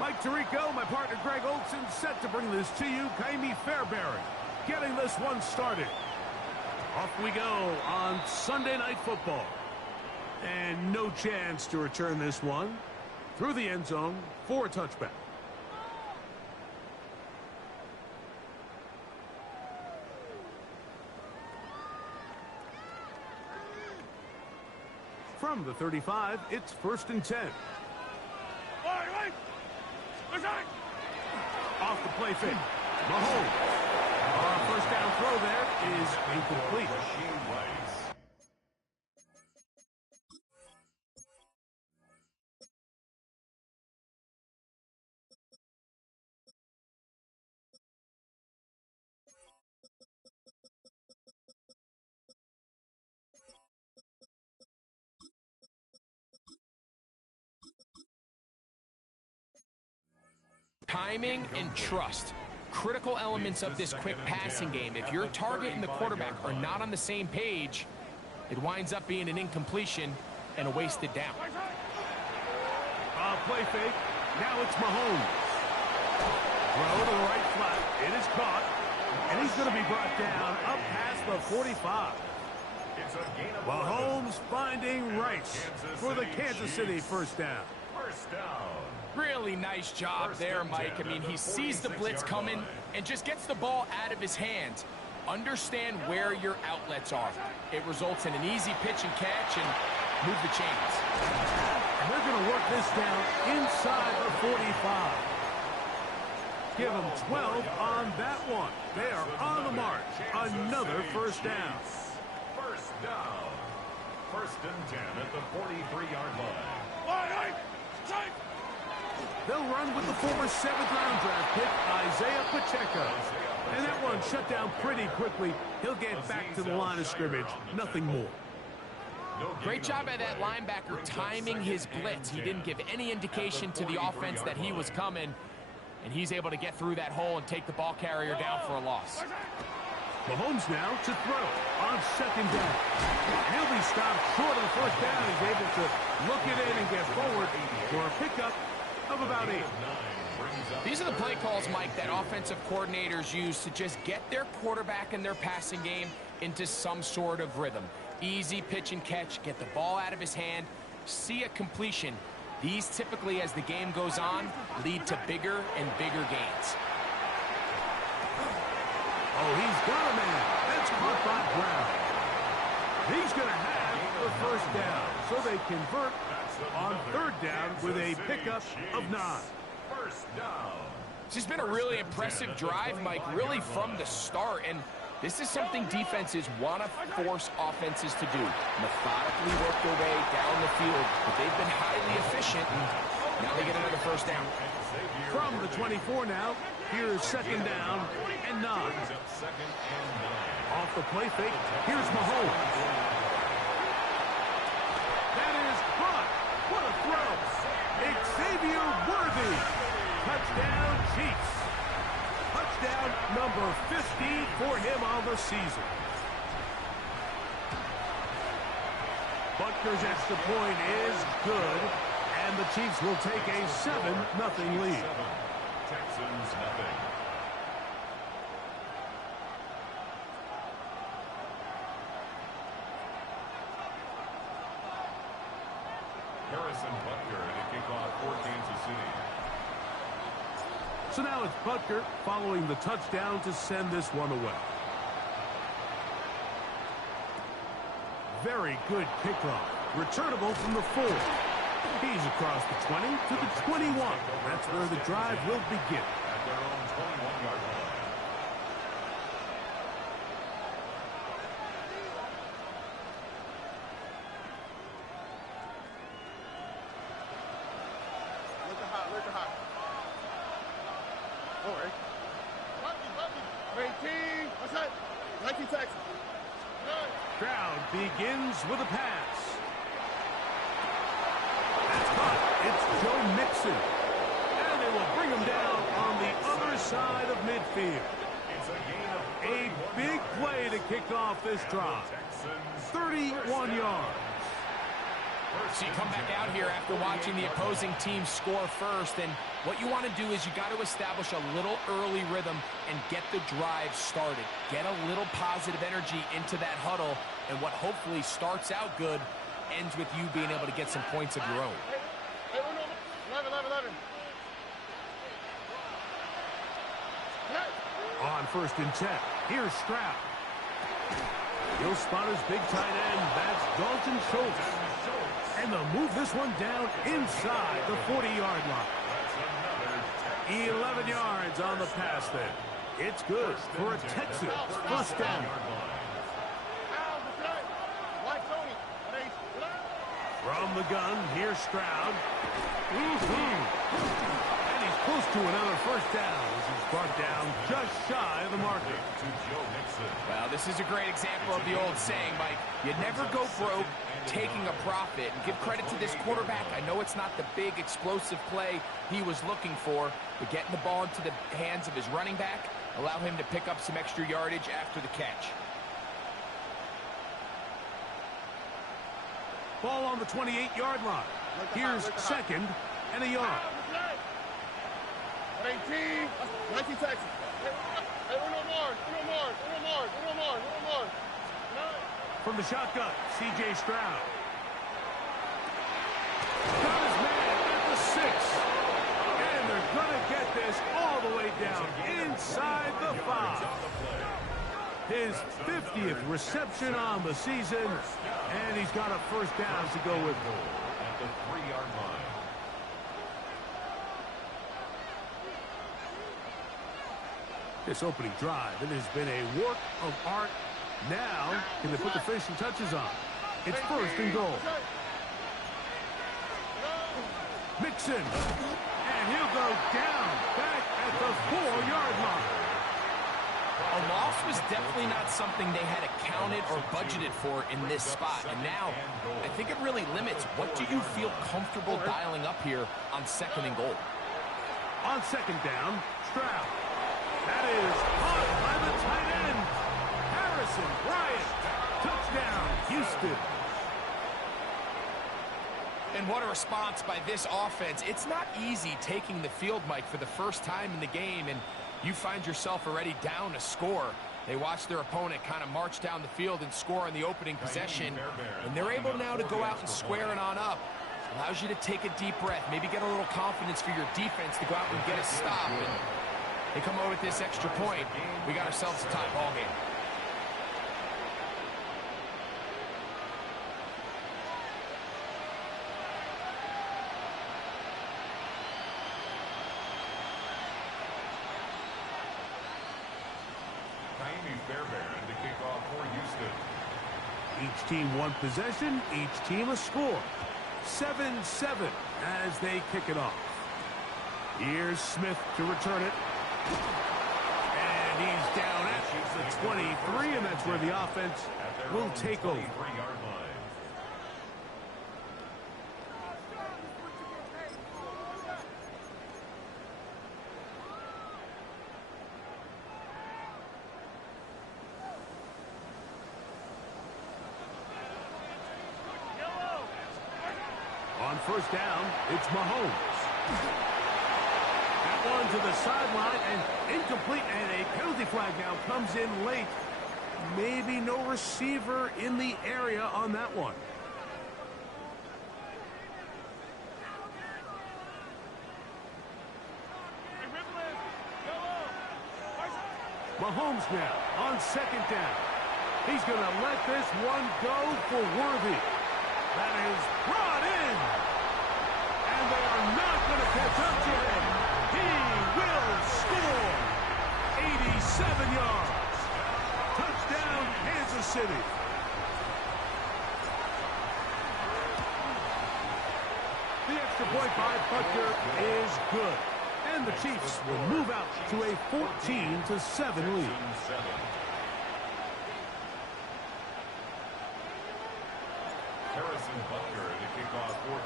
Mike Tirico, my partner Greg Olson, set to bring this to you. Kaimi Fairbury getting this one started. Off we go on Sunday Night Football. And no chance to return this one through the end zone for a touchback. From the 35, it's 1st and 10. Off the play fake. Mahomes. First down throw there is incomplete. Timing and trust. Critical elements of this quick passing game. If your target and the quarterback are not on the same page, it winds up being an incompletion and a wasted down. Play fake. Now it's Mahomes. Throw to the right flat. It is caught. And he's going to be brought down up past the 45. Mahomes finding Rice for the Kansas City first down. Really nice job there, Mike. I mean, he sees the blitz coming and just gets the ball out of his hands. Understand where your outlets are. It results in an easy pitch and catch and move the chains. And they're going to work this down inside the 45. Give them 12 on that one. They are on the march. Another first down. First down. 1st and 10 at the 43-yard line. They'll run with the former 7th-round draft pick, Isaiah Pacheco. And that one shut down pretty quickly. He'll get back to the line of scrimmage. Nothing more. Great job by that linebacker timing his blitz. He didn't give any indication to the offense that he was coming. And he's able to get through that hole and take the ball carrier down for a loss. Mahomes now to throw on 2nd down. He'll be stopped short of the first down. He's able to look it in and get forward for a pickup of about 8. These are the play calls, Mike, that offensive coordinators use to just get their quarterback and their passing game into some sort of rhythm. Easy pitch and catch, get the ball out of his hand, see a completion. These typically, as the game goes on, lead to bigger and bigger gains. Oh, he's got a man. That's caught by Brown. He's going to have the first down. So they convert on 3rd down with a pickup of 9. First down. This has been a really impressive drive, Mike, really from the start. And this is something defenses want to force offenses to do. Methodically work their way down the field. But they've been highly efficient. Now they get another first down. From the 24 now, here's 2nd down and 9. Off the play fake, here's Mahomes. That is caught. What a throw. Xavier Worthy. Touchdown Chiefs. Touchdown number 50 for him on the season. Butker's extra point is good, and the Chiefs will take a 7-0 lead. Texans nothing. Harrison Butker to kick off for Kansas City. So now it's Butker following the touchdown to send this one away. Very good kickoff. Returnable from the 4. He's across the 20 to the 21. That's where the drive will begin. At their own 21-yard line. Look at hot. All right. Great team. What's that? Nike Texas. Crowd begins with a pass. That's caught. It's Joe Mixon. And they will bring him down on the other side of midfield. A big play to kick off this drive. 31 yards. So you come back out here after watching the opposing team score first, and what you want to do is you got to establish a little early rhythm and get the drive started. Get a little positive energy into that huddle, and what hopefully starts out good ends with you being able to get some points of your own. Hey, 11. On 1st and 10, here's Stroud. He'll spot his big tight end. That's Dalton Schultz. And they'll move this one down inside the 40-yard line. 11 yards on the pass there. It's good for a Texans first down. From the gun, here's Stroud. And he's close to another first down. This is brought down just shy of the marker. Well, this is a great example of the old saying, Mike. You never go broke taking a profit. And give credit to this quarterback. I know it's not the big explosive play he was looking for, but getting the ball into the hands of his running back, allow him to pick up some extra yardage after the catch. Ball on the 28-yard line. Here's 2nd and a yard. 18, 19 Texas. Hey, uno more. From the shotgun, C.J. Stroud. Got his man at the 6. And they're going to get this all the way down inside the 5. His 50th reception on the season, and he's got a first down to go with. At the 3-yard line. This opening drive, it has been a work of art. Now, can they put the finishing touches on? It's 1st and goal. Mixon, and he'll go down back at the 4-yard line. A loss was definitely not something they had accounted or budgeted for in this spot. And now, I think it really limits what do you feel comfortable dialing up here on 2nd and goal. On 2nd down, Stroud. That is caught by the tight end. Harrison Bryant. Touchdown, Houston. And what a response by this offense. It's not easy taking the field, Mike, for the first time in the game, and you find yourself already down a score. They watch their opponent kind of march down the field and score on the opening possession, and they're able now to go out and square it on up. Allows you to take a deep breath, maybe get a little confidence for your defense to go out and get a stop. And they come over with this extra point. We got ourselves a tie ball game. To kick off for Houston. Each team one possession, each team a score. 7-7 as they kick it off. Here's Smith to return it. And he's down at the 23, and that's where the offense will take over. On 1st down, it's Mahomes. That one to the sideline and incomplete, and a penalty flag now comes in late. Maybe no receiver in the area on that one. Mahomes now on 2nd down. He's going to let this one go for Worthy. That is brought in. And they are not going to catch up to him. He will score. 87 yards. Touchdown, Kansas City. The extra point by Butker is good. And the Chiefs will move out to a 14-7 lead.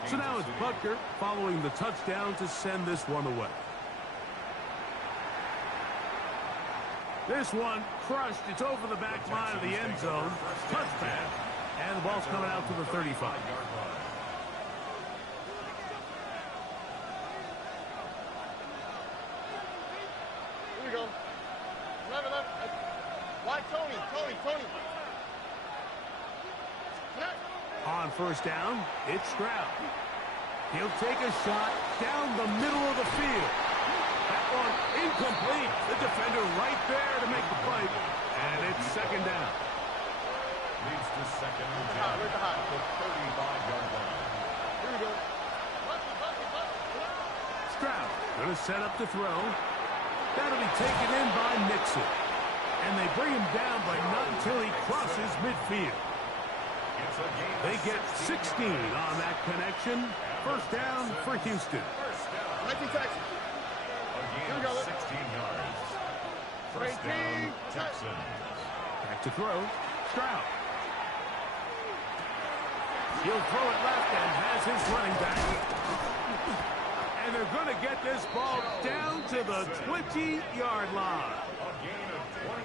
So now it's Butker following the touchdown to send this one away. This one crushed. It's over the back line of the end zone. Touchback. And the ball's coming out to the 35. go. 11. White, Tony. On first down, it's Stroud. He'll take a shot down the middle of the field. That one incomplete. The defender right there to make the play. And it's second down. Leads to second down at the 35-yard line. Here we go. Stroud going to set up to throw. That'll be taken in by Mixon. And they bring him down, but not until he crosses midfield. They get 16 on that connection. First down for Houston. 19 Texans. Here we go. 16 yards. First down, Texans. Back to throw. Stroud. He'll throw it left and has his running back. And they're going to get this ball down to the 20-yard line.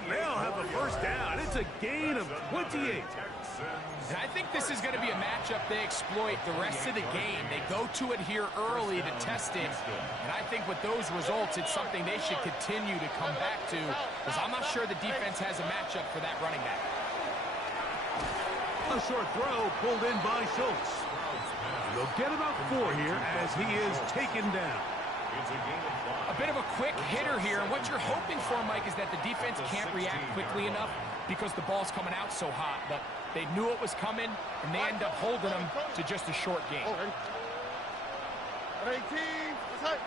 They'll have the first down. It's a gain of 28. And I think this is going to be a matchup they exploit the rest of the game. They go to it here early to test it. And I think with those results, it's something they should continue to come back to, because I'm not sure the defense has a matchup for that running back. A short throw pulled in by Schultz. They'll get about 4 here as he is taken down. A bit of a quick hitter here. And what you're hoping for, Mike, is that the defense can't react quickly enough because the ball's coming out so hot. But they knew it was coming, and they end up holding them to just a short game. 18. Let's hit.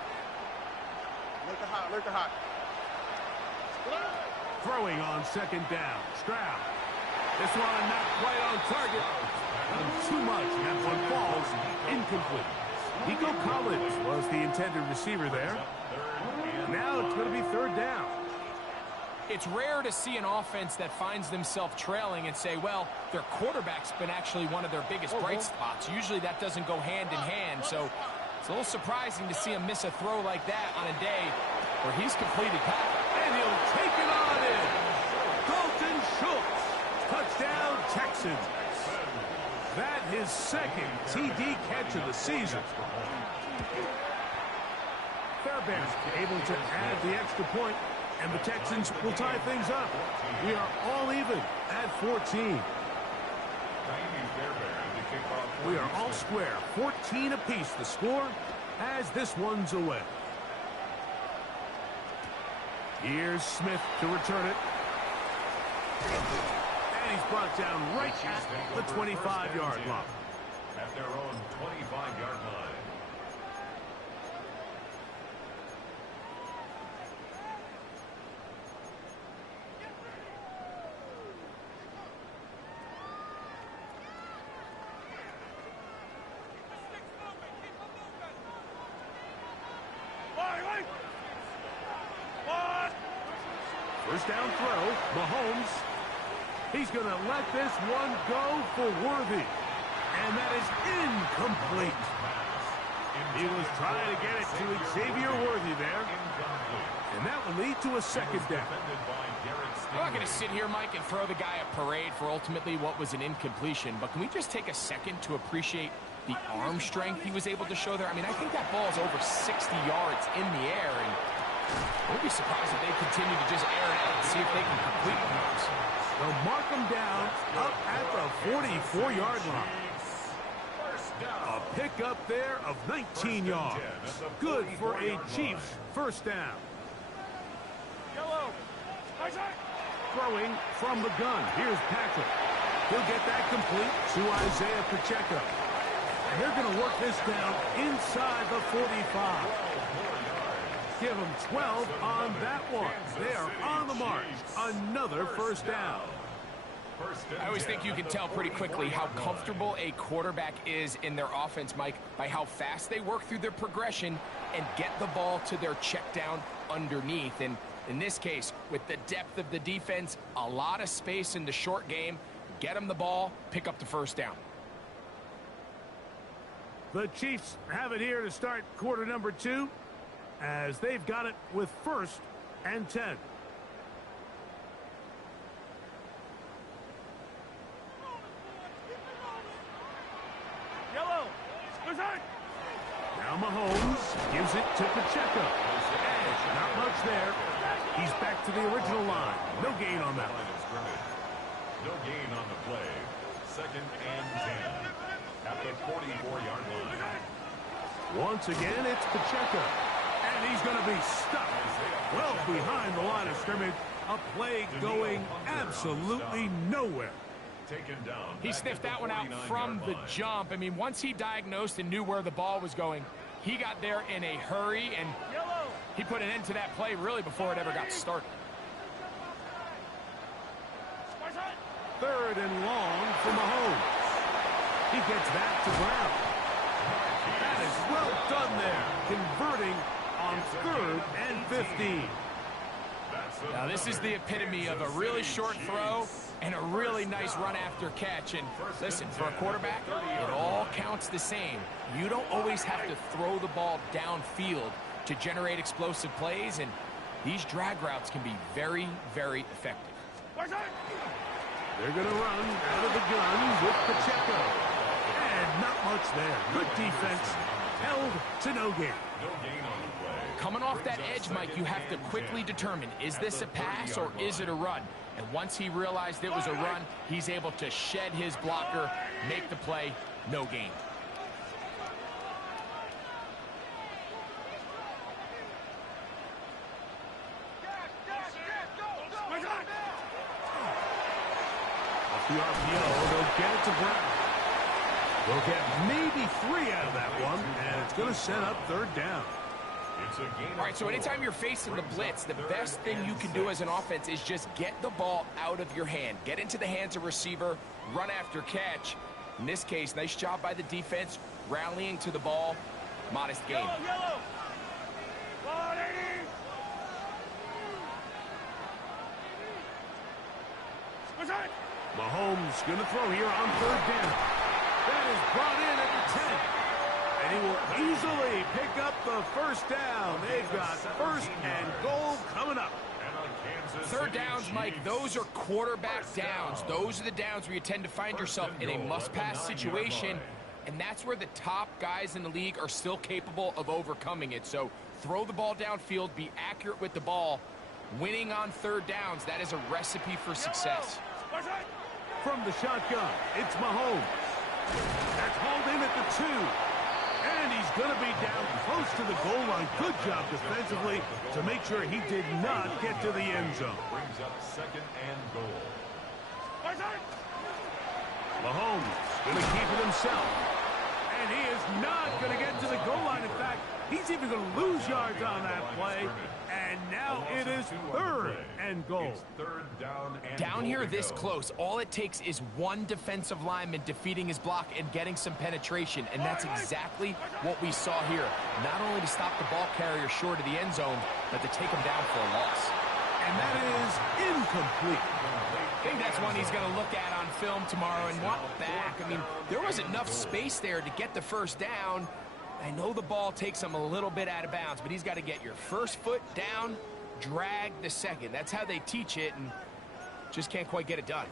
Look hot. Throwing on second down. Stroud. This one not quite on target. Too much. That one falls incomplete. Nico Collins was the intended receiver there. Now it's going to be third down. It's rare to see an offense that finds themselves trailing and say, well, their quarterback's been actually one of their biggest bright spots. Usually that doesn't go hand in hand, so it's a little surprising to see him miss a throw like that on a day where he's completed passes. And he'll take it on in. Dalton Schultz. Touchdown, Texans. That his second TD catch of the season. Fairbairn able to add the extra point, and the Texans will tie things up. We are all even at 14. We are all square, 14 apiece the score as this one's away. Here's Smith to return it. And he's brought down right at the 25-yard line. At their own 25-yard line. First down throw, Mahomes. He's going to let this one go for Worthy. And that is incomplete. He was trying to get it to Xavier Worthy there. And that will lead to a second down. I'm not going to sit here, Mike, and throw the guy a parade for ultimately what was an incompletion, but can we just take a second to appreciate the arm strength he was able to show there? I mean, I think that ball is over 60 yards in the air, and I would be surprised if they continue to just air it out and see if they can complete those. They'll mark them down up at the 44-yard line. A pickup there of 19 yards. Good for a Chiefs first down. Throwing from the gun. Here's Patrick. He'll get that complete to Isaiah Pacheco. And they're going to work this down inside the 45. Give them 12 on that one. They are on the march. Another first down. I always think you can tell pretty quickly how comfortable a quarterback is in their offense, Mike, by how fast they work through their progression and get the ball to their check down underneath. And in this case, with the depth of the defense, a lot of space in the short game, get them the ball, pick up the first down. The Chiefs have it here to start quarter number 2, as they've got it with 1st and 10. Now Mahomes gives it to Pacheco. And not much much there. He's back to the original line. No gain on that one. No gain on the play. 2nd and 10 at the 44-yard line. Once again, it's Pacheco. And he's going to be stuck well behind the line of scrimmage. A play going absolutely nowhere. Taken down. He sniffed that one out from the jump. I mean, once he diagnosed and knew where the ball was going, he got there in a hurry, and he put an end to that play really before it ever got started. 3rd and long for Mahomes. He gets that to Brown. That is well done there, converting on 3rd and 15. Now, this is the epitome of a really short throw and a really nice run after catch. And listen, for a quarterback, it all counts the same. You don't always have to throw the ball downfield to generate explosive plays, and these drag routes can be very, very effective. They're going to run out of the gun with Pacheco. And not much there. Good defense. Held to no gain. Coming off that edge, Mike, you have to quickly determine, is this a pass or is it a run? And once he realized it was a run, he's able to shed his blocker, make the play, no gain. Off the RPO, they'll get it to Brown. They'll get maybe 3 out of that one, and it's going to set up 3rd down. All right, so anytime you're facing the blitz, the best thing you can do as an offense is just get the ball out of your hand. Get into the hands of receiver, run after catch. In this case, nice job by the defense, rallying to the ball. Modest gain. Mahomes going to throw here on 3rd down. That is brought in at the 10. And he will easily pick up the 1st down. They've got 1st and goal coming up. 3rd downs, Mike, those are quarterback downs. Those are the downs where you tend to find yourself in a must-pass situation, and that's where the top guys in the league are still capable of overcoming it. So throw the ball downfield, be accurate with the ball. Winning on 3rd downs, that is a recipe for success. From the shotgun, it's Mahomes. That's hauled in at the 2. And he's going to be down close to the goal line. Good job defensively to make sure he did not get to the end zone. Brings up 2nd and goal. Mahomes going to keep it himself. And he is not going to get to the goal line. In fact, he's even going to lose yards on that play. And now it is 3rd and goal. Down here this close, all it takes is one defensive lineman defeating his block and getting some penetration, and that's exactly what we saw here. Not only to stop the ball carrier short of the end zone, but to take him down for a loss. And that is incomplete. I think that's one he's going to look at on film tomorrow and want back. I mean, there was enough space there to get the 1st down. I know the ball takes him a little bit out of bounds, but he's got to get your 1st foot down, drag the 2nd. That's how they teach it, and just can't quite get it done.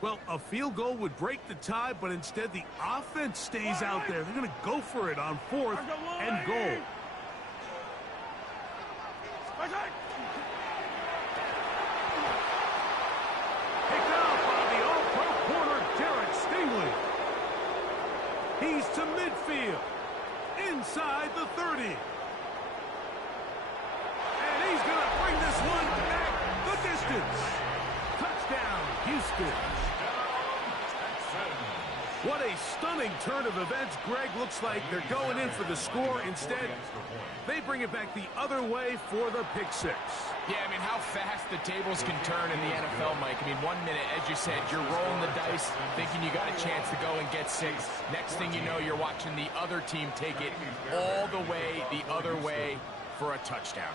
Well, a field goal would break the tie, but instead the offense stays out there. They're going to go for it on 4th and goal. Picked up by the all-pro corner, Derek Stingley. He's to midfield, inside the 30. And he's going to bring this one back the distance. Touchdown, Houston. What a stunning turn of events. Greg, looks like they're going in for the score. Instead, they bring it back the other way for the pick 6. Yeah, I mean, how fast the tables can turn in the NFL, Mike. I mean, 1 minute, as you said, you're rolling the dice, thinking you got a chance to go and get 6. Next thing you know, you're watching the other team take it all the way the other way for a touchdown.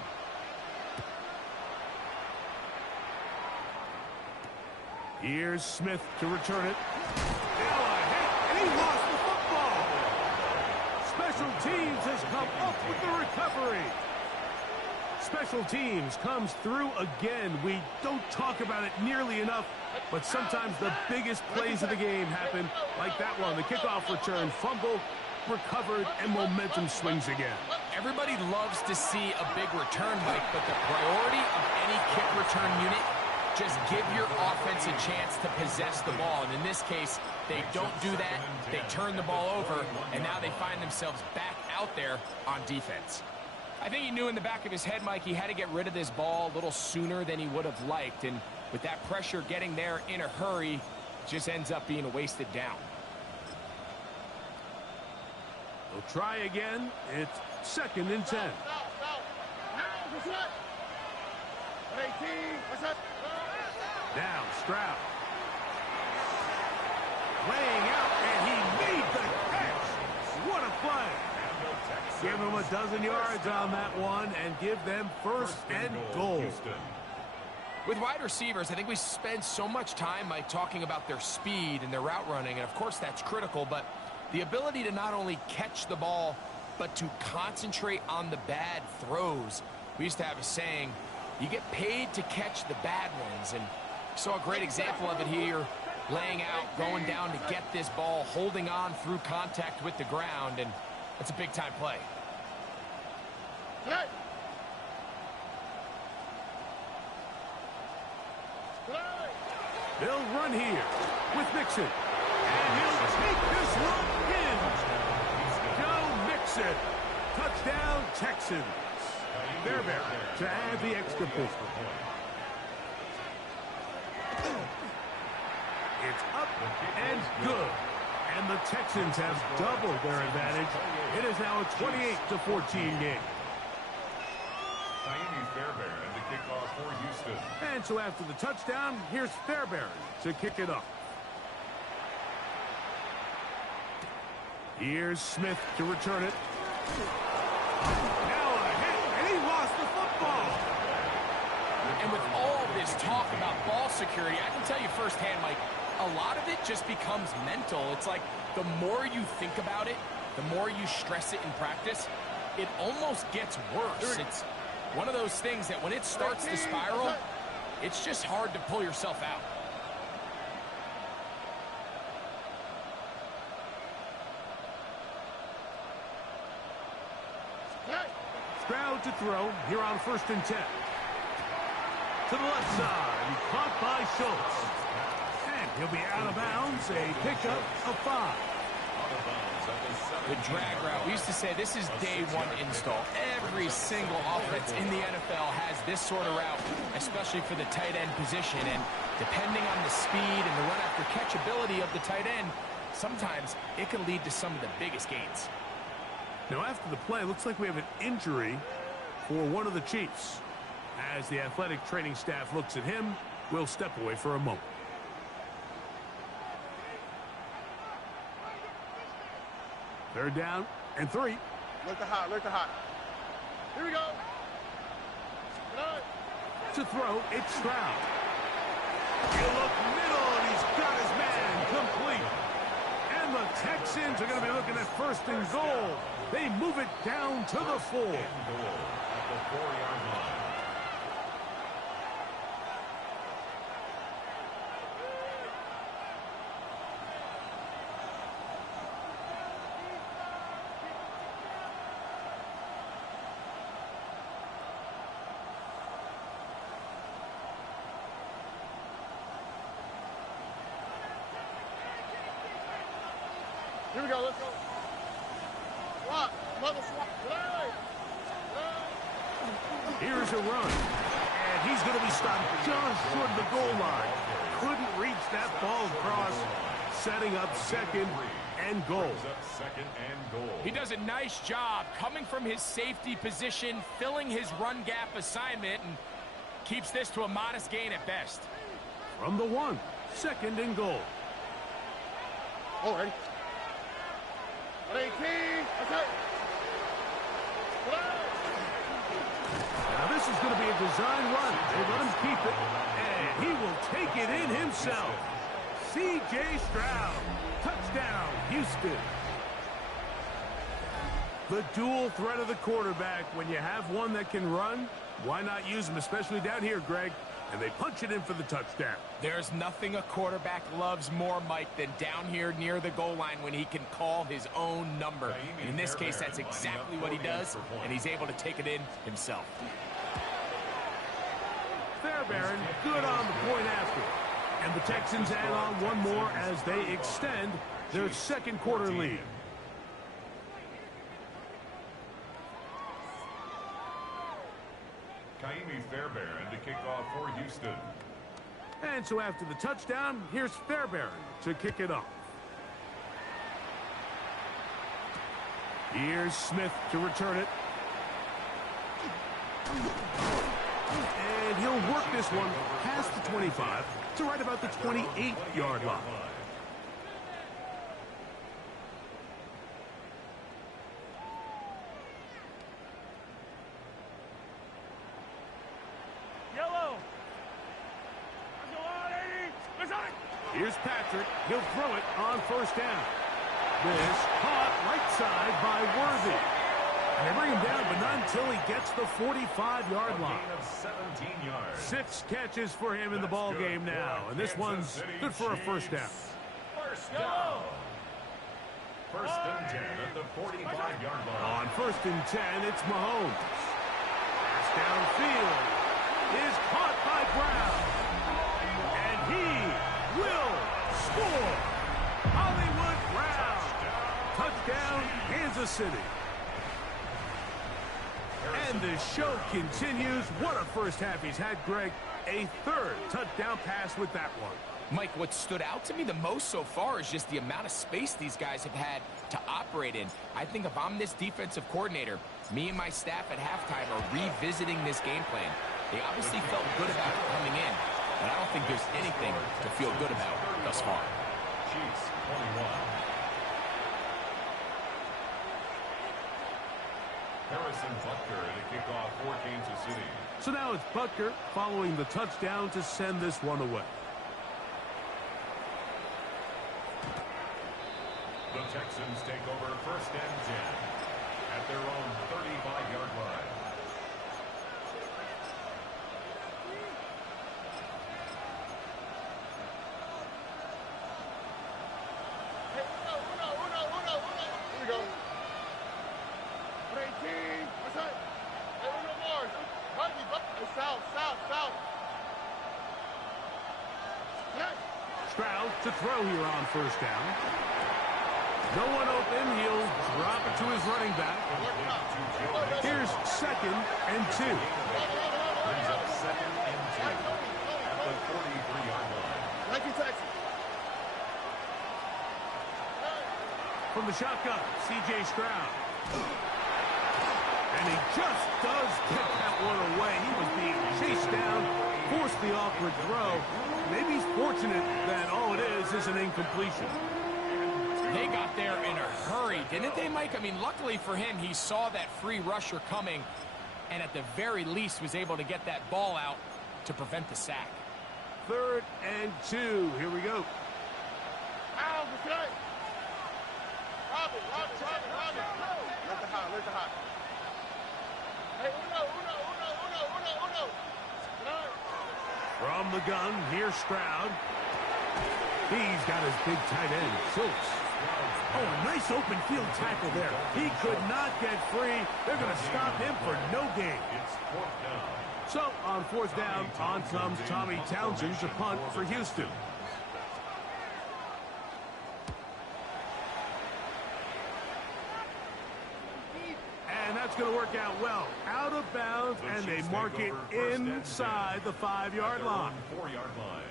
Here's Smith to return it. And he lost the football. Special teams has come up with the recovery. Special teams comes through again. We don't talk about it nearly enough, but sometimes the biggest plays of the game happen like that one. The kickoff return, fumble, recovered, and momentum swings again. Everybody loves to see a big return, Mike, but the priority of any kick return unit, just give your offense a chance to possess the ball. And in this case, they don't do that. They turn the ball over, and now they find themselves back out there on defense. I think he knew in the back of his head, Mike, he had to get rid of this ball a little sooner than he would have liked. And with that pressure getting there in a hurry, it just ends up being a wasted down. They'll try again. It's 2nd and 10. Now Stroud. Laying out, and he made the catch. What a play. Give them a dozen yards on that one and give them 1st and goal. With wide receivers, I think we spend so much time, Mike, talking about their speed and their route running, and of course that's critical, but the ability to not only catch the ball, but to concentrate on the bad throws. We used to have a saying, you get paid to catch the bad ones, and saw a great example of it here, laying out, going down to get this ball, holding on through contact with the ground, and that's a big-time play. They'll run here with Mixon. And he'll take this one in. Joe Mixon. Touchdown, Texans. Fairbairn to add the extra point. It's up and good. And the Texans have doubled their advantage. It is now a 28-14 game. Fairbairn and the kickoff for Houston. And so after the touchdown, here's Fairbairn to kick it up. Here's Smith to return it. Now a hit, and he lost the football. And with all this talk about ball security, I can tell you firsthand, Mike, a lot of it just becomes mental. It's like the more you think about it, the more you stress it in practice, it almost gets worse. It's one of those things that when it starts to spiral, it's just hard to pull yourself out. Stroud to throw here on 1st and 10. To the left side, caught by Schultz. And he'll be out of bounds, a pickup of 5. The drag route, we used to say this is day one install. Every single offense in the NFL has this sort of route, especially for the tight end position. And depending on the speed and the run after catch ability of the tight end, sometimes it can lead to some of the biggest gains. Now after the play, looks like we have an injury for one of the Chiefs. As the athletic training staff looks at him, we'll step away for a moment. Third down and 3. Look the hot, look the hot. Here we go. To throw, it's Stroud. He'll look middle, and he's got his man complete. And the Texans are going to be looking at 1st and goal. They move it down to the 4. At the 4-yard line. Here we go, let's go. Swap, mother swap. Here's a run. And he's going to be stopped just short of the goal line. Couldn't reach that ball across, setting up 2nd and goal. He does a nice job coming from his safety position, filling his run gap assignment, and keeps this to a modest gain at best. From the 1, 2nd and goal. All right. 18, okay. Now this is going to be a design run. They let him keep it, and he will take it in himself. C.J. Stroud, touchdown, Houston. The dual threat of the quarterback. When you have one that can run, why not use him, especially down here, Greg? and they punch it in for the touchdown. There's nothing a quarterback loves more, Mike, than down here near the goal line when he can call his own number. And in this case, that's exactly what he does, and he's able to take it in himself. Fairbairn good on the point after. And the Texans add on one more as they extend their second quarter lead. Fairbairn to kick off for Houston. And so after the touchdown, here's Fairbairn to kick it off. Here's Smith to return it. And he'll work this one past the 25 to right about the 28-yard line. Here's Patrick. He'll throw it on first down. This caught right side by Worthy. And they bring him down, but not until he gets the 45-yard line. 17 yards. 6 catches for him in the ball game now. And this one's good for a first down. First down. First and 10 at the 45-yard line. On first and 10, it's Mahomes. Pass downfield is caught by Brown. And he will score. Hollywood Brown. Touchdown, Kansas City. And the show continues. What a first half he's had, Greg. A third touchdown pass with that one. Mike, what stood out to me the most so far is just the amount of space these guys have had to operate in. I think if I'm this defensive coordinator, me and my staff at halftime are revisiting this game plan. They obviously felt good about it coming in, but I don't think there's anything to feel good about thus far. Chiefs 21. Harrison Butker to kick off for Kansas City. So now it's Butker following the touchdown to send this one away. The Texans take over first and 10 at their own 35-yard line. Here we go. 18. What's that? Hey, uno more. South. Yes. Stroud to throw here on first down. No one open. He'll drop it to his running back. Here's second and 2. Brings up second and 2 at the 43-yard line. Thank you, Texas. From the shotgun, C.J. Stroud. And he just does get that one away. He was being chased down, forced the awkward throw. Maybe he's fortunate that all it is an incompletion. They got there in a hurry, didn't they, Mike? I mean, luckily for him, he saw that free rusher coming and at the very least was able to get that ball out to prevent the sack. Third and 2. Here we go. Ow, okay. Robin. Let the hot. Hey, uno. From the gun, here's Stroud. He's got his big tight end, Schultz. Oh, a nice open field tackle there. He could not get free. They're going to stop him for no gain. It's fourth down. So, on fourth down, on comes Tommy Townsend to punt for Houston. And that's going to work out well. Out of bounds, and they mark it inside the 5-yard line. 4-yard line.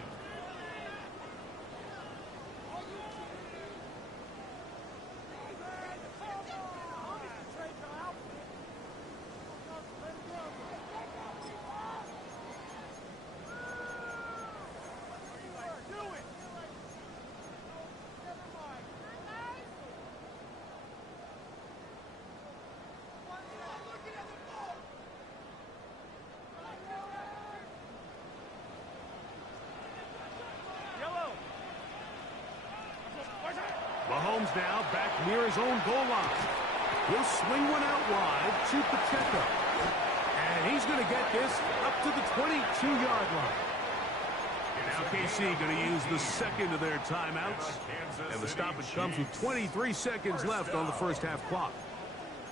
Mahomes now back near his own goal line. He'll swing one out wide to Pacheco. And he's going to get this up to the 22-yard line. Now KC going to use the second of their timeouts. And the stoppage comes with 23 seconds left on the first half clock.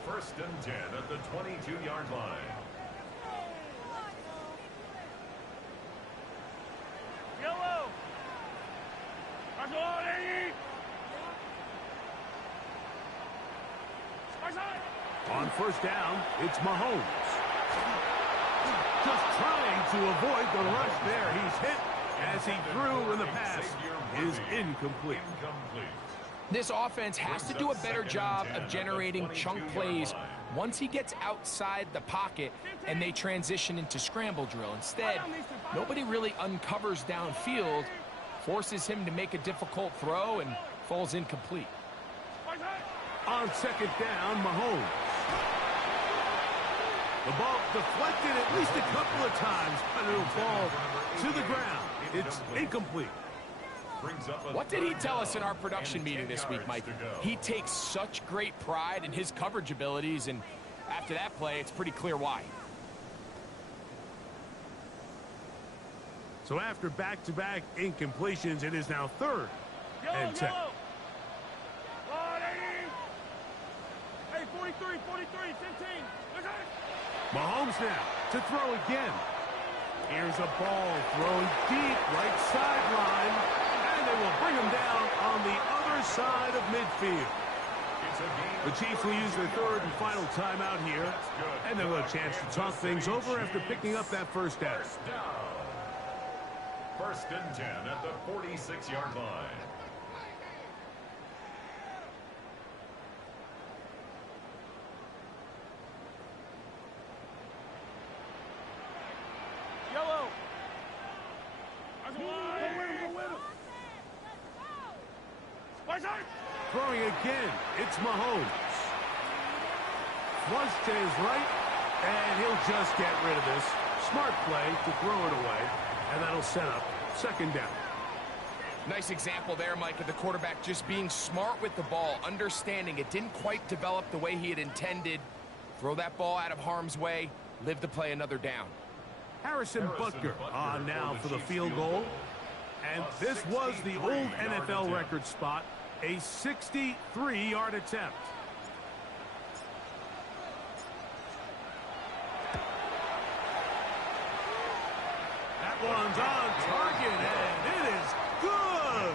First and 10 at the 22-yard line. Yellow. On first down, it's Mahomes. Just trying to avoid the rush there. He's hit as he threw, and the pass is incomplete. This offense has to do a better job of generating chunk plays once he gets outside the pocket and they transition into scramble drill. Instead, nobody really uncovers downfield, forces him to make a difficult throw, and falls incomplete. On second down, Mahomes. The ball deflected at least a couple of times, but it'll fall to the ground. It's incomplete. What did he tell us in our production meeting this week, Mike? He takes such great pride in his coverage abilities, and after that play, it's pretty clear why. So after back-to-back incompletions, it is now third and 10. Hey, 43, 15. Mahomes now to throw again. Here's a ball thrown deep right sideline, and they will bring him down on the other side of midfield. The Chiefs will use their third and final timeout here, and they'll have a chance to talk things over after picking up that first down. First and 10 at the 46-yard line. Yellow. Throwing again, it's Mahomes. Flush to his right, and he'll just get rid of this. Smart play to throw it away, and that'll set up second down. Nice example there, Mike, of the quarterback just being smart with the ball, understanding it didn't quite develop the way he had intended. Throw that ball out of harm's way, live to play another down. Harrison Butker on now for the field goal. And this was the old NFL record spot, a 63-yard attempt. That one's on target, and it is good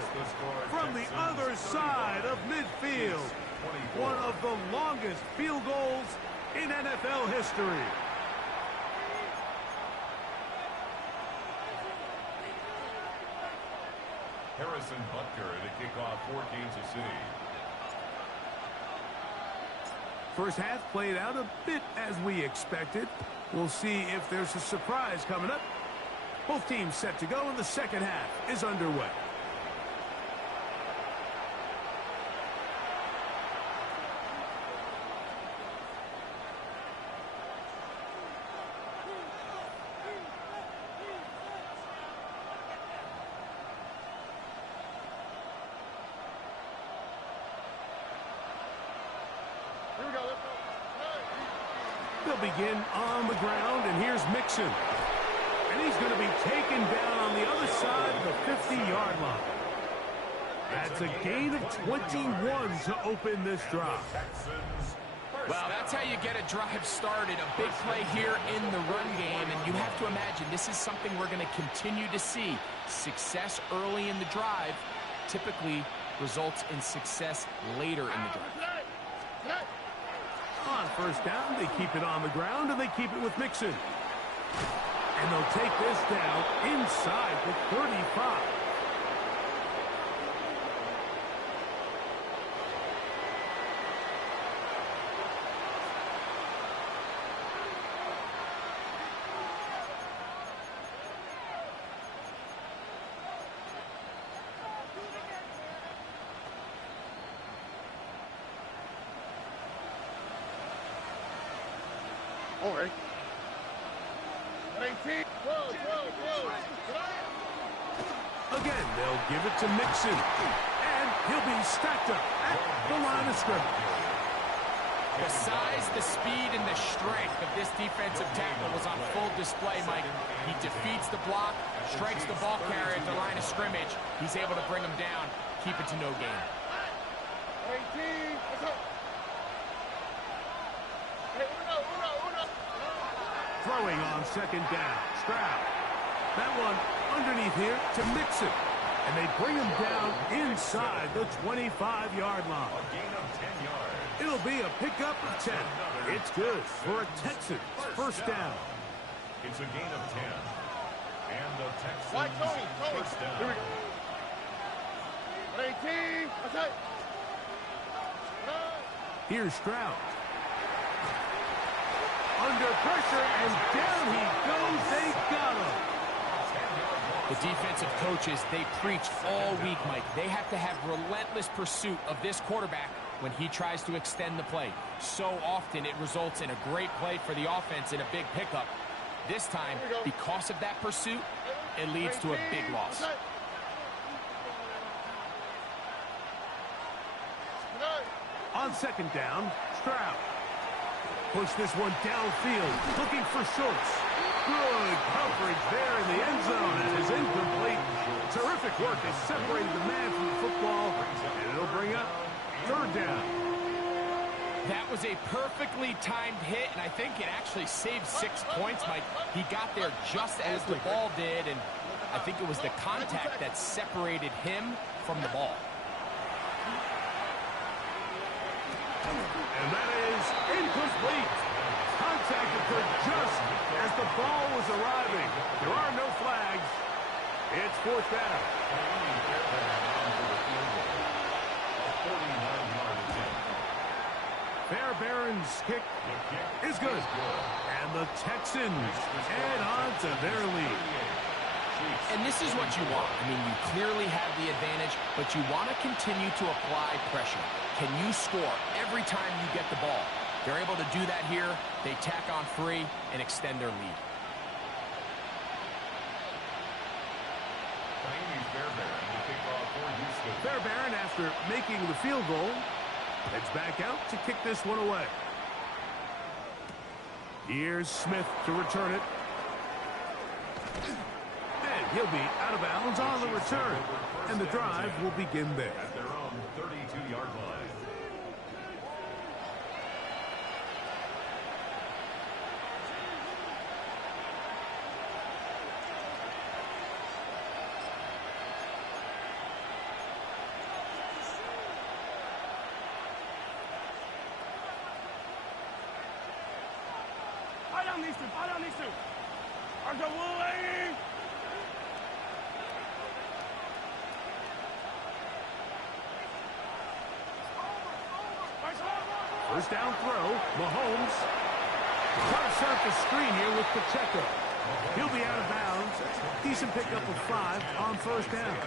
from the other side of midfield. One of the longest field goals in NFL history. Harrison Butker to kick off for Kansas City. First half played out a bit as we expected. We'll see if there's a surprise coming up. Both teams set to go, and the second half is underway. They'll begin on the ground, and here's Mixon. And he's going to be taken down on the other side of the 50-yard line. That's a gain of 21 to open this drive. Well, that's how you get a drive started. A big play here in the run game, and you have to imagine this is something we're going to continue to see. Success early in the drive typically results in success later in the drive. On first down, they keep it on the ground, and they keep it with Mixon. And they'll take this down inside the 35. All right. 18. Whoa. Again, they'll give it to Mixon. And he'll be stacked up at the line of scrimmage. The size, the speed, and the strength of this defensive tackle was on full display, Mike. He defeats the block, strikes the ball carrier at the line of scrimmage. He's able to bring him down, keep it to no gain. 18, what's up? Hey, uno. Throwing on second down. Stroud. That one underneath here to Mixon. And they bring him down inside the 25-yard line. A gain of 10 yards. It'll be a pickup of 10. It's good for a Texans first down. It's a gain of 10. And the Texans White, Tony. first down. Here we go. 18, what's up? Here's Stroud. Under pressure, and down he goes. They got him. The defensive coaches, they preached all week, Mike. They have to have relentless pursuit of this quarterback when he tries to extend the play. So often it results in a great play for the offense and a big pickup. This time, because of that pursuit, it leads to a big loss. On second down, Stroud. Push this one downfield, looking for Schultz. Good coverage there in the end zone, and is incomplete. Terrific work has separated the man from the football, and it'll bring up third down. That was a perfectly timed hit, and I think it actually saved 6 points, Mike. He got there just as the ball did, and I think it was the contact that separated him from the ball. And that is incomplete. Contact occurred just as the ball was arriving. There are no flags. It's fourth down. Fairbairn's kick is good. And the Texans add on to their lead. And this is what you want. I mean, you clearly have the advantage, but you want to continue to apply pressure. Can you score every time you get the ball? They're able to do that here. They tack on free and extend their lead. Fairbairn, after making the field goal, heads back out to kick this one away. Here's Smith to return it. And he'll be out of bounds on the return. And the drive will begin there. At their own 32-yard line. I don't need to. Argo Woolley. First down throw, Mahomes. Trying to set up the screen here with Pacheco. He'll be out of bounds. Decent pickup of 5 on first down.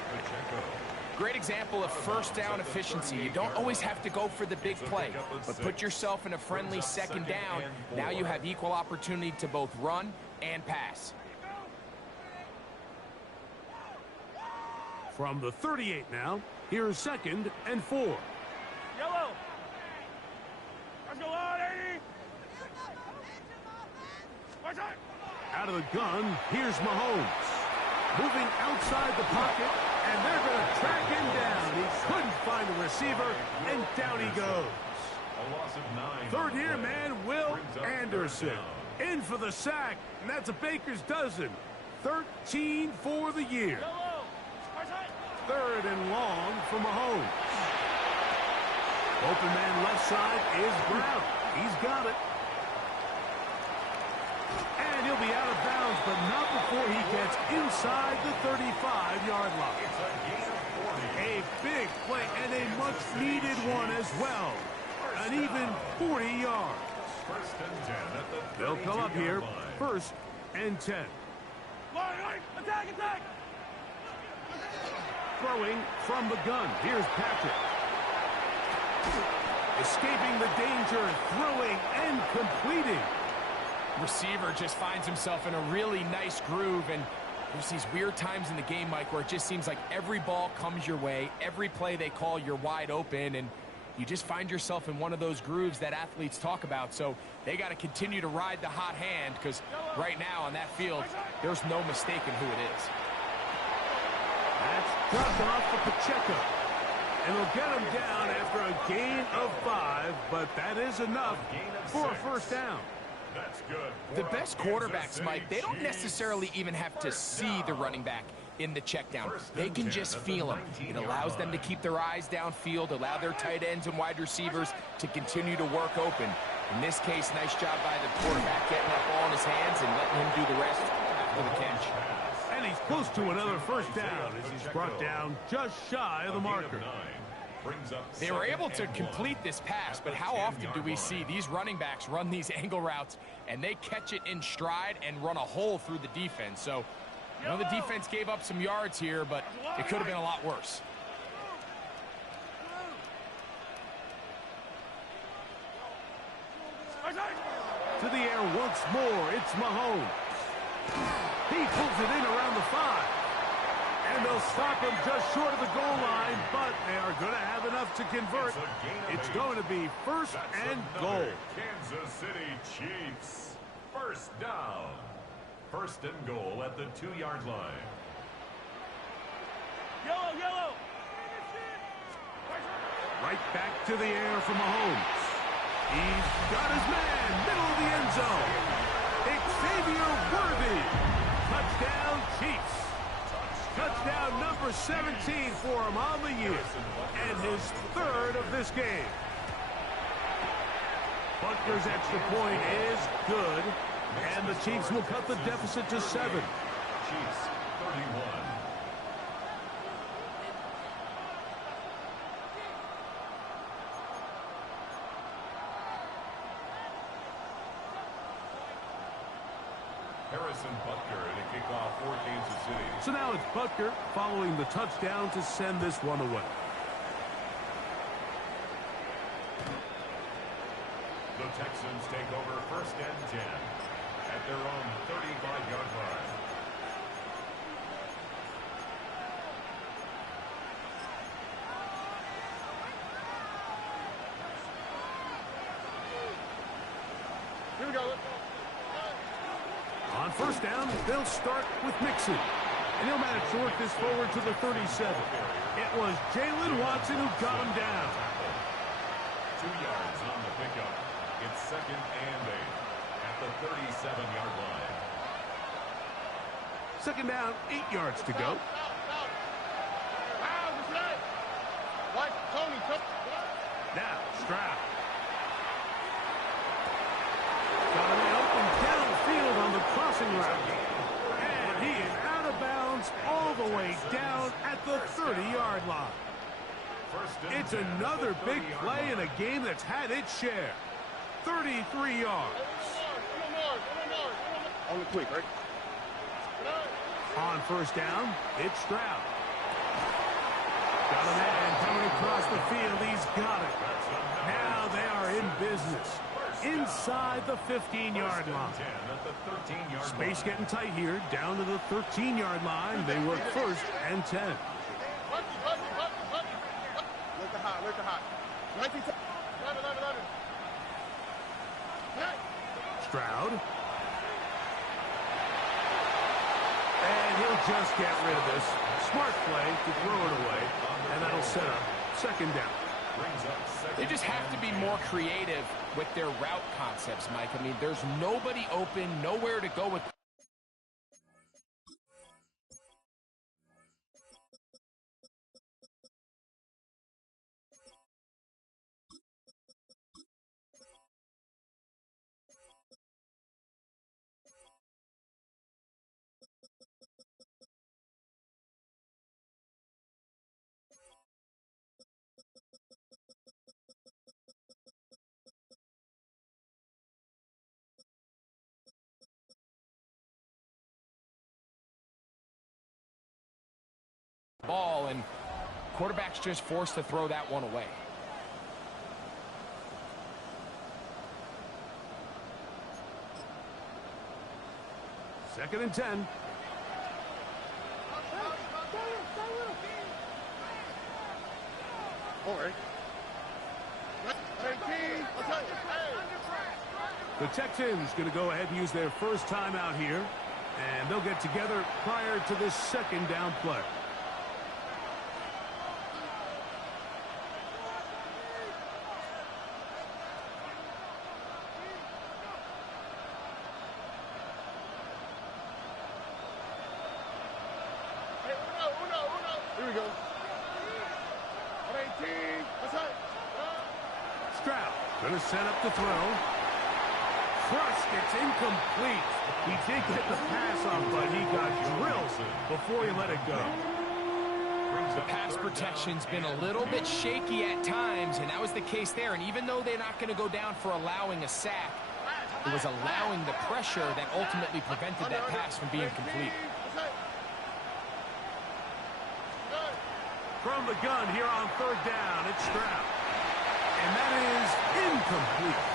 Great example of first down efficiency. You don't always have to go for the big play, but put yourself in a friendly second down. Now you have equal opportunity to both run and pass. From the 38 now, here's second and 4. Yellow. Let's go on, 80. Watch out. Out of the gun, here's Mahomes. Moving outside the pocket, and they're going to track him down. He couldn't find the receiver, and down he goes. A loss of 9. Third here, man, Will Anderson. In for the sack, and that's a baker's dozen. 13 for the year. Third and long for Mahomes. Open man left side is Brown. He's got it. And he'll be out of bounds, but not before he gets inside the 35-yard line. A big play and a much-needed one as well. An even 40 yards. First and 10 at the They'll come up here, first and 10. Attack! Throwing from the gun. Here's Patrick. Escaping the danger, throwing and completing. Receiver just finds himself in a really nice groove, and there's these weird times in the game, Mike, where it just seems like every ball comes your way, every play they call, you're wide open, and you just find yourself in one of those grooves that athletes talk about. So they got to continue to ride the hot hand, because right now on that field, there's no mistaking who it is. That's dropped off for Pacheco. And they'll get him down after a gain of 5, but that is enough for a first down. That's good. The best quarterbacks, Mike, they don't necessarily even have to see the running back in the check down. They can just feel him. It allows them to keep their eyes downfield, allow their tight ends and wide receivers to continue to work open. In this case, nice job by the quarterback getting that ball in his hands and letting him do the rest after the catch. And he's close to another first down as he's brought down just shy of the marker. They were able to complete this pass, but how often do we see these running backs run these angle routes and they catch it in stride and run a hole through the defense? So, you know, the defense gave up some yards here, but it could have been a lot worse. To the air once more, it's Mahomes. He pulls it in around the 5. And they'll stop him just short of the goal line, but they are going to have enough to convert. It's going to be first and goal. Kansas City Chiefs. First down. First and goal at the 2-yard line. Yellow, yellow. Right back to the air for Mahomes. He's got his man, middle of the end zone. Xavier Worthy. Touchdown, Chiefs. Touchdown number 17 for him on the year, and his 3rd of this game. Butker's extra point is good, and the Chiefs will cut the deficit to 7. Chiefs 31. Harrison Butker to kick off for Kansas City. So now it's Butker following the touchdown to send this one away. The Texans take over first and 10 at their own 35-yard line. Here we go. On first down, they'll start with Mixon. And he'll manage to work this forward to the 37. It was Jalen Watson who got him down. 2 yards on the pickup. It's second and 8 at the 37-yard line. Second down, 8 yards to go. Now, Stroud. Got him open downfield on the crossing route. And he is out of bounds all the way down at the 30-yard line. It's another big play in a game that's had its share. 33 yards. Only quick, right? On first down, it's Stroud. Got a man coming across the field. He's got it. Now they are in business. Inside the 15-yard line. Space getting tight here. Down to the 13-yard line. They work first and 10. Look at hot, look at hot. Stroud. And he'll just get rid of this. Smart play to throw it away. And that'll set up second down. They just have to be more creative with their route concepts, Mike. I mean, there's nobody open, nowhere to go with. Ball, and quarterback's just forced to throw that one away. Second and 10. All right. The Texans going to go ahead and use their first timeout here, and they'll get together prior to this second down play. Here we go. 18. What's that? Stroud going to set up the throw. Thrust, it's incomplete. He did get the pass off, but he got drilled before he let it go. The pass protection's been a little bit shaky at times, and that was the case there. And even though they're not going to go down for allowing a sack, it was allowing the pressure that ultimately prevented that pass from being complete. From the gun here on third down, it's Stroud. And that is incomplete.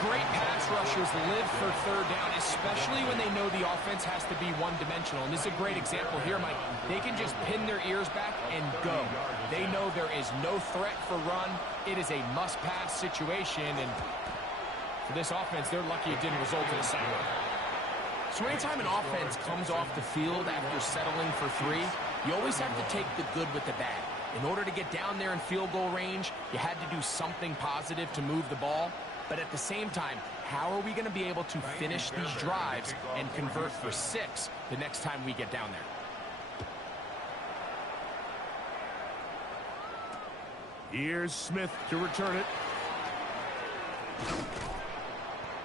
Great pass rushers live for third down, especially when they know the offense has to be one-dimensional. And this is a great example here, Mike. They can just pin their ears back and go. They know there is no threat for run. It is a must-pass situation, and for this offense, they're lucky it didn't result in a sack. So anytime an offense comes off the field after settling for 3, you always have to take the good with the bad. In order to get down there in field goal range, you had to do something positive to move the ball. But at the same time, how are we going to be able to finish these drives and convert for 6 the next time we get down there? Here's Smith to return it.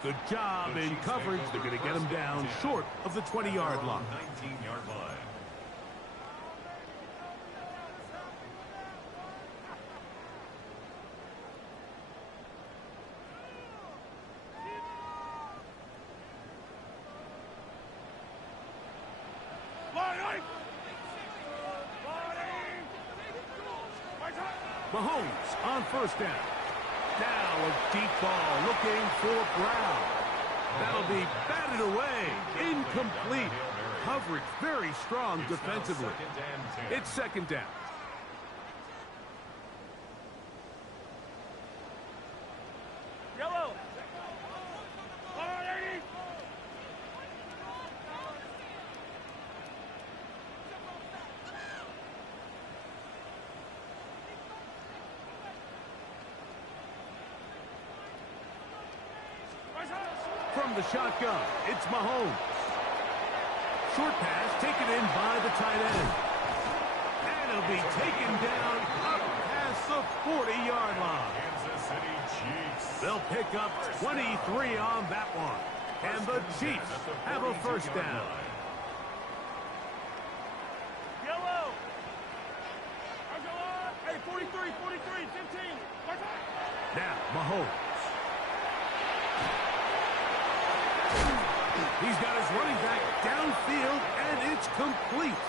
Good job in coverage. They're going to get him down short of the 20-yard line. 19-yard line. Mahomes on first down. Now a deep ball looking for Brown. That'll be batted away. Incomplete. Coverage very strong defensively. It's second down. Yellow. From the shotgun, it's Mahomes. Short pass taken in by the tight end. And it'll be taken down up past the 40-yard line. Kansas City Chiefs. They'll pick up 23 on that one. And the Chiefs have a first down. Yellow. Hey, 43, 15. Now, Mahomes. He's got his running back downfield, and it's complete.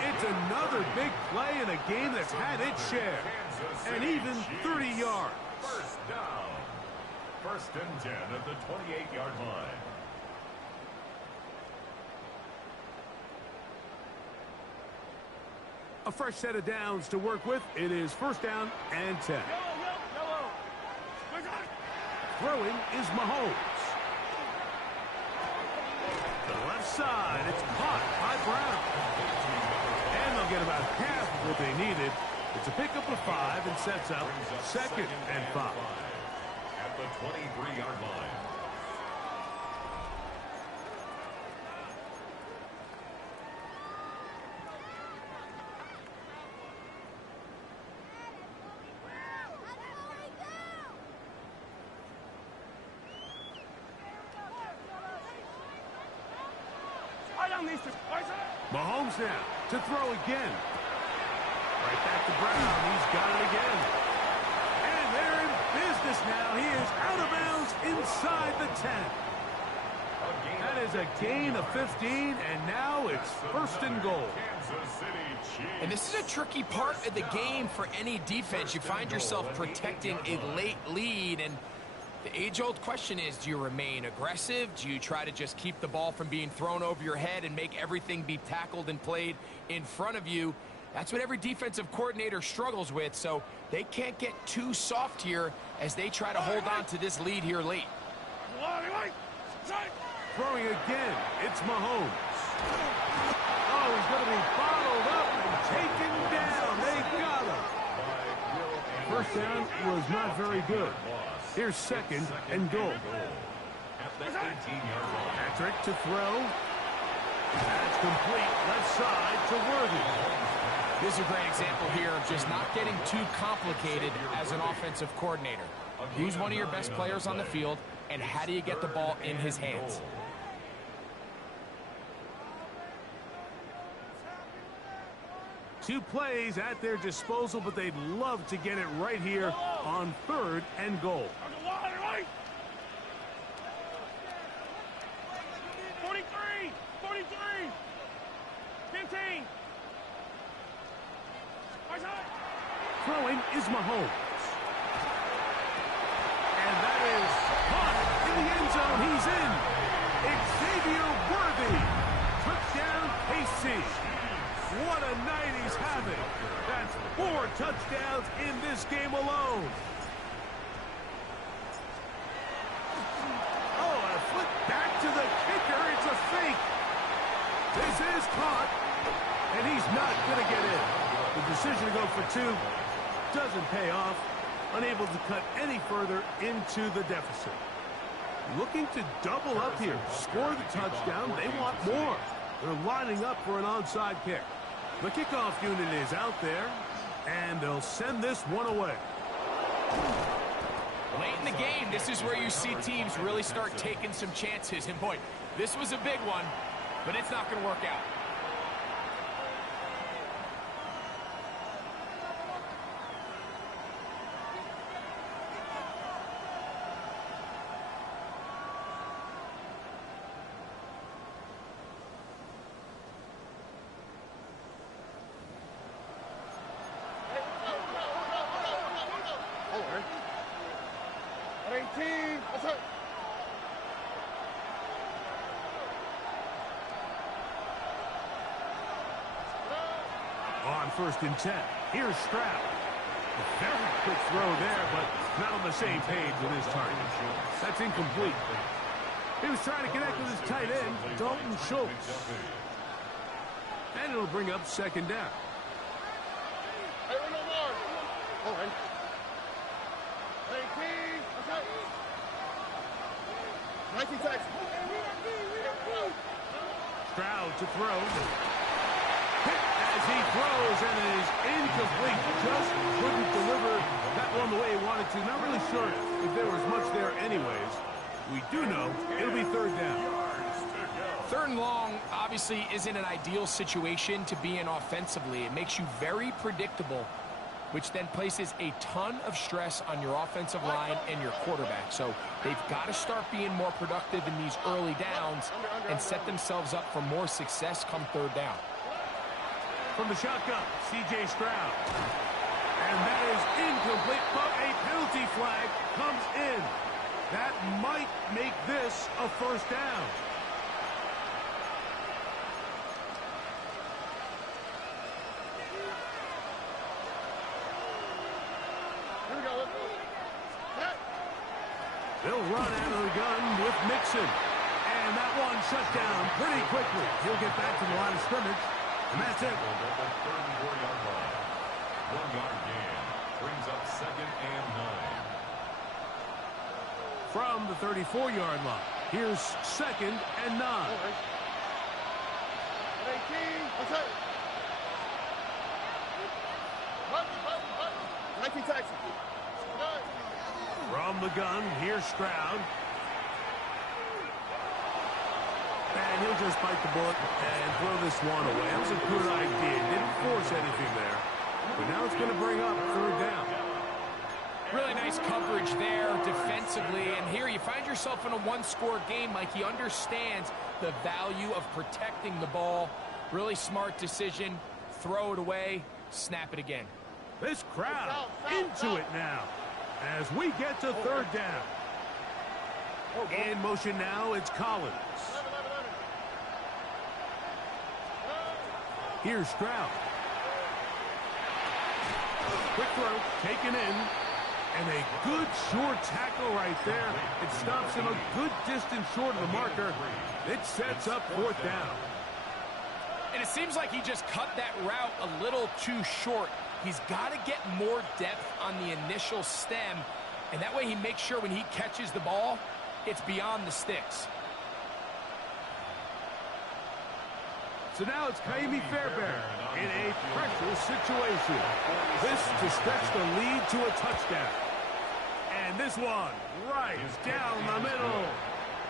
It's another big play in a game that's had its share. And even 30 yards. First down. First and 10 at the 28-yard line. A fresh set of downs to work with. It is first down and 10. Yellow. Throwing is Mahomes. The left side, it's caught by Brown. And they'll get about half of what they needed. It's a pickup of 5 and sets up second and 5. At the 23-yard line. Mahomes now to throw again. Right back to Brown. He's got it again. And they're in business now. He is out of bounds inside the 10. That is a gain of 15, and now it's first and goal. And this is a tricky part of the game for any defense. You find yourself protecting a late lead, and the age-old question is, do you remain aggressive? Do you try to just keep the ball from being thrown over your head and make everything be tackled and played in front of you? That's what every defensive coordinator struggles with, so they can't get too soft here as they try to hold on to this lead here late. Throwing again, it's Mahomes. Oh, he's going to be bottled up and taken down. They got him. First down was not very good. Here's second and goal. Patrick to throw. That's complete. Left side to Worthy. This is a great example here of just not getting too complicated as an offensive coordinator. Who's one of your best players on the field, and how do you get the ball in his hands? Two plays at their disposal, but they'd love to get it right here on third and goal. 43, 15. Throwing is Mahomes. And that is caught in the end zone. He's in. Xavier Worthy. Touchdown, KC. What a night he's having. That's 4 touchdowns in this game alone. Oh, and a flip back to the kicker. It's a fake. This is caught, and he's not going to get in. The decision to go for 2 doesn't pay off. Unable to cut any further into the deficit. Looking to double up here. Score the touchdown. They want more. They're lining up for an onside kick. The kickoff unit is out there, and they'll send this one away. Late in the game, this is where you see teams really start taking some chances. And boy, this was a big one, but it's not going to work out. On 1st and 10, here's Stroud. A very quick throw there, but not on the same page with his target. That's incomplete. He was trying to connect with his tight end, Dalton Schultz. And it'll bring up 2nd down. Stroud to throw. Hit as he throws, and it is incomplete. Just couldn't deliver that one the way he wanted to. Not really sure if there was much there anyways. We do know it'll be 3rd down. 3rd and long obviously isn't an ideal situation to be in offensively. It makes you very predictable, which then places a ton of stress on your offensive line and your quarterback. So they've got to start being more productive in these early downs and set themselves up for more success come 3rd down. From the shotgun, C.J. Stroud. And that is incomplete, but a penalty flag comes in. That might make this a 1st down. They'll run out of the gun with Mixon. And that one shut down pretty quickly. He'll get back to the line of scrimmage. And that's it. 34-yard line. 1-yard gain. Brings up 2nd and 9. From the 34-yard line, here's 2nd and 9. From the gun, here's Stroud. And he'll just bite the bullet and throw this one away. That was a good idea. Didn't force anything there. But now it's going to bring up 3rd down. Really nice coverage there defensively. And here you find yourself in a 1-score game. Like, he understands the value of protecting the ball. Really smart decision. Throw it away. Snap it again. This crowd into it now as we get to 3rd down. In motion now, it's Collins. Here's Stroud. Quick throw, taken in. And a good short tackle right there. It stops him a good distance short of the marker. It sets up fourth down. And it seems like he just cut that route a little too short. He's got to get more depth on the initial stem, and that way he makes sure when he catches the ball, it's beyond the sticks. So now it's Kaimi Fairbairn in a pressure situation. This to stretch the lead to a touchdown. And this one right down the middle.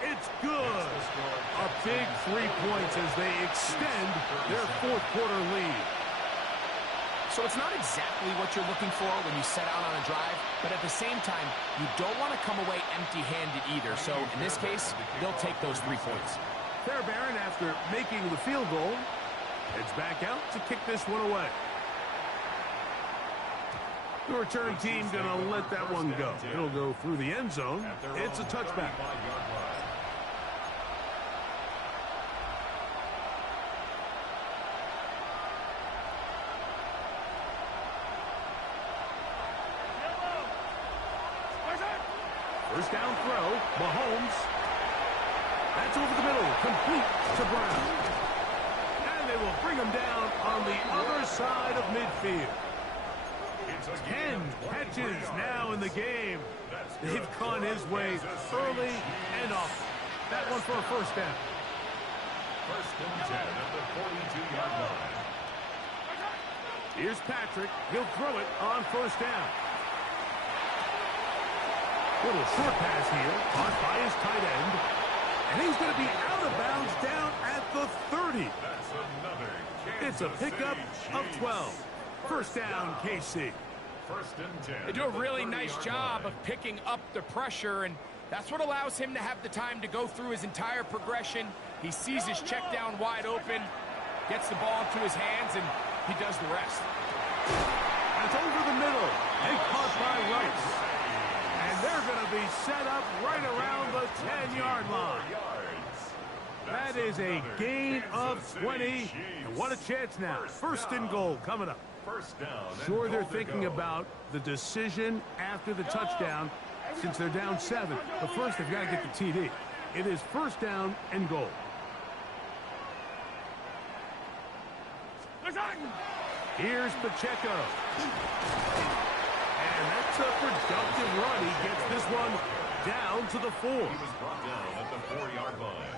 It's good. A big 3 points as they extend their fourth quarter lead. So it's not exactly what you're looking for when you set out on a drive, but at the same time, you don't want to come away empty-handed either. So in this case, they'll take those 3 points. Fairbairn, after making the field goal, heads back out to kick this one away. The return team going to let that one go. It'll go through the end zone. It's a touchback. First down throw, Mahomes. That's over the middle, complete to Brown. And they will bring him down on the other side of midfield. 10 catches now in the game. They've gone his way early and often. That one for a first down. First and 10 at the 42-yard line. Here's Patrick. He'll throw it on first down. Little short pass here, caught by his tight end. And he's going to be out of bounds down at the 30. That's another It's a pickup of 12. First down, KC. First and 10. They do a really nice job of picking up the pressure, and that's what allows him to have the time to go through his entire progression. He sees his check down wide open, gets the ball into his hands, and he does the rest. That's over the middle and caught by Rice. And they're going to be set up right around the 10-yard line. That is a gain of 20. And what a chance now. First and goal coming up. First down. Sure, they're thinking about the decision after the touchdown since they're down 7. But first, they've got to get the TD. It is first down and goal. Here's Pacheco. And that's a productive run. He gets this one down to the 4. He was brought down at the 4-yard line.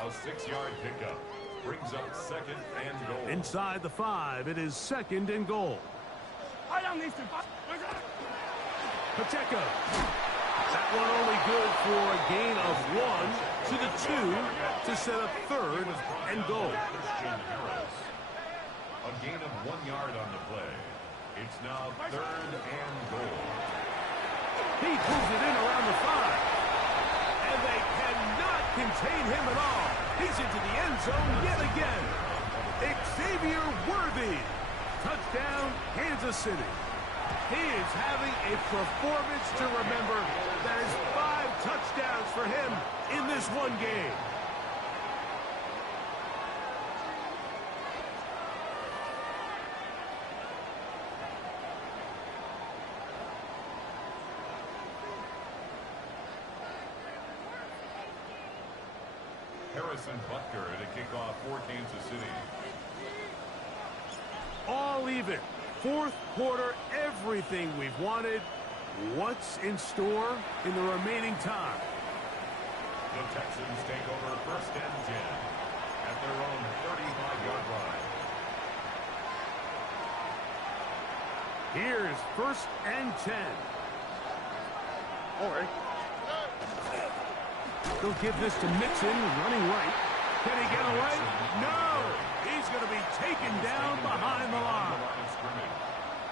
A 6-yard pickup brings up second and goal. Inside the 5, it is second and goal. Pacheco. That one only good for a gain of 1 to the 2 to set up third and goal. A gain of 1 yard on the play. It's now third and goal. He pulls it in around the 5. And they cannot contain him at all. He's into the end zone yet again. Xavier Worthy. Touchdown, Kansas City. He is having a performance to remember. That is 5 touchdowns for him in this one game. Harrison Butker to kick off for Kansas City. All even. Fourth quarter, everything we've wanted. What's in store in the remaining time? The Texans take over first and 10 at their own 35-yard line. Here's first and 10. All right. They'll give this to Mixon, running right. Can he get away? No! He's going to be taken down behind the line.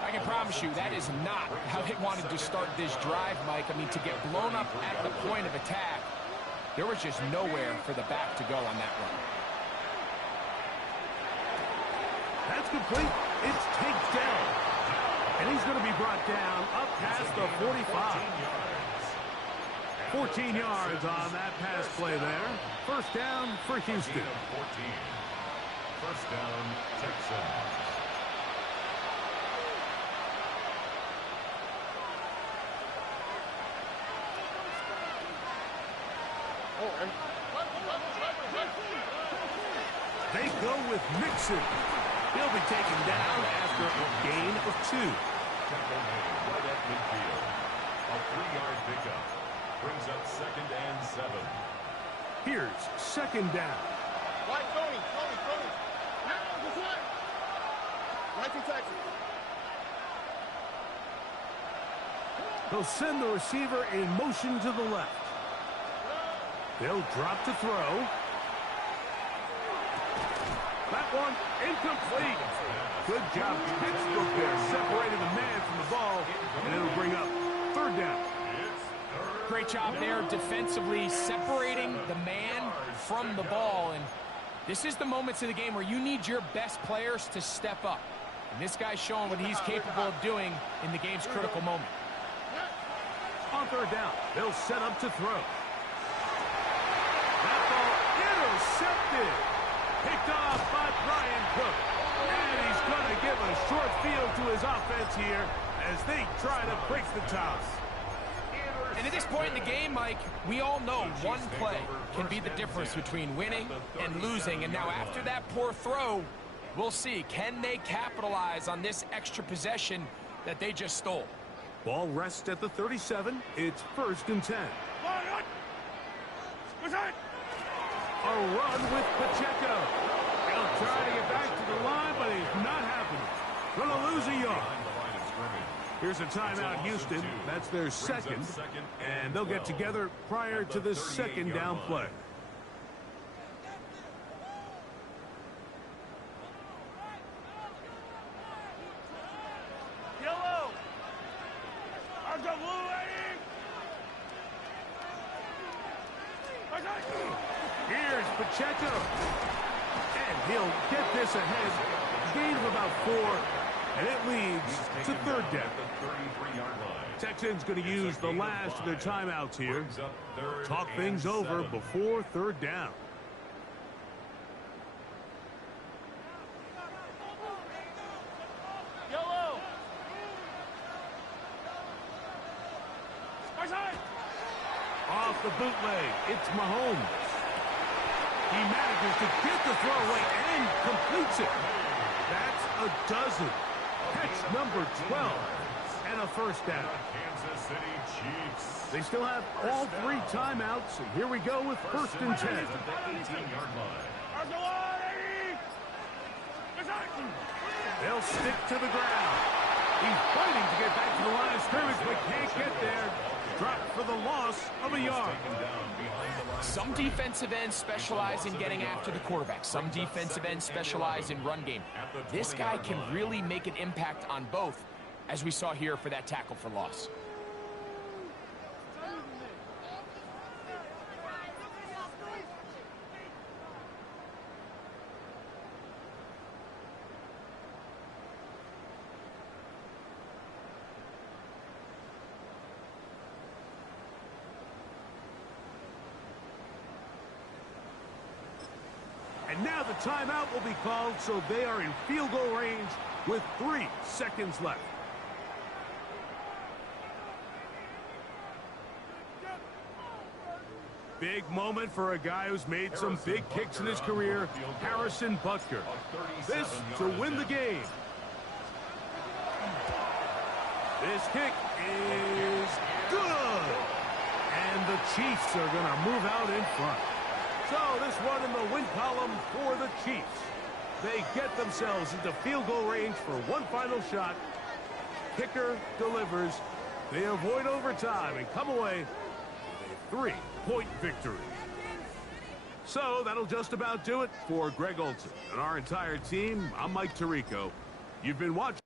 I can promise you that is not how they wanted to start this drive, Mike. I mean, to get blown up at the point of attack, there was just nowhere for the back to go on that run. That's complete. It's taped down. And he's going to be brought down up past the 45. 14 yards on that pass play there. First down for Houston. First down, Texans. They go with Mixon. He'll be taken down after a gain of 2. Tackle made right at midfield. A 3-yard pickup. Brings up 2nd and 7. Here's 2nd down. Right, Tony. Right to tackle. They'll send the receiver in motion to the left. They'll drop to throw. That one incomplete. Good job, textbook there, separating the man from the ball, and it'll bring up 3rd down. Great job there defensively, separating the man from the ball. And this is the moments of the game where you need your best players to step up. And this guy's showing what he's capable of doing in the game's critical moment. On 3rd down, they'll set up to throw. That ball intercepted. Picked off by Brian Cook. And he's going to give a short field to his offense here as they try to break the toss. And at this point in the game, Mike, we all know one play can be the difference between winning and losing. And now after that poor throw, we'll see, can they capitalize on this extra possession that they just stole? Ball rests at the 37. It's 1st and 10. A run with Pacheco. He'll try to get back to the line, but he's not happening. Going to lose a yard. Here's a timeout, Houston. That's their 2nd, and they'll get together prior to the 2nd down play. Yellow. I've got blue lady. Here's Pacheco. And he'll get this ahead. Gain of about 4. And it leads to 3rd down. Texans going to use the last of their timeouts here. Talk things over before 3rd down. Yellow. Off the bootleg, it's Mahomes. He manages to get the throw away and completes it. That's a dozen. Catch number 12 and a 1st down. Kansas City Chiefs. They still have all 3 timeouts, and here we go with 1st and 10. 18-yard line. They'll stick to the ground. He's fighting to get back to the line of scrimmage, but can't get there. Dropped for the loss of a yard. Some defensive ends specialize in getting after the quarterback. Some defensive ends specialize in run game. This guy can really make an impact on both, as we saw here for that tackle for loss. And now the timeout will be called, so they are in field goal range with 3 seconds left. Big moment for a guy who's made some big kicks in his career, Harrison Butker. This to win the game. This kick is good. And the Chiefs are going to move out in front. So this one in the win column for the Chiefs. They get themselves into field goal range for one final shot. Kicker delivers. They avoid overtime and come away with a 3-point victory. So that'll just about do it for Greg Olson and our entire team. I'm Mike Tirico. You've been watching.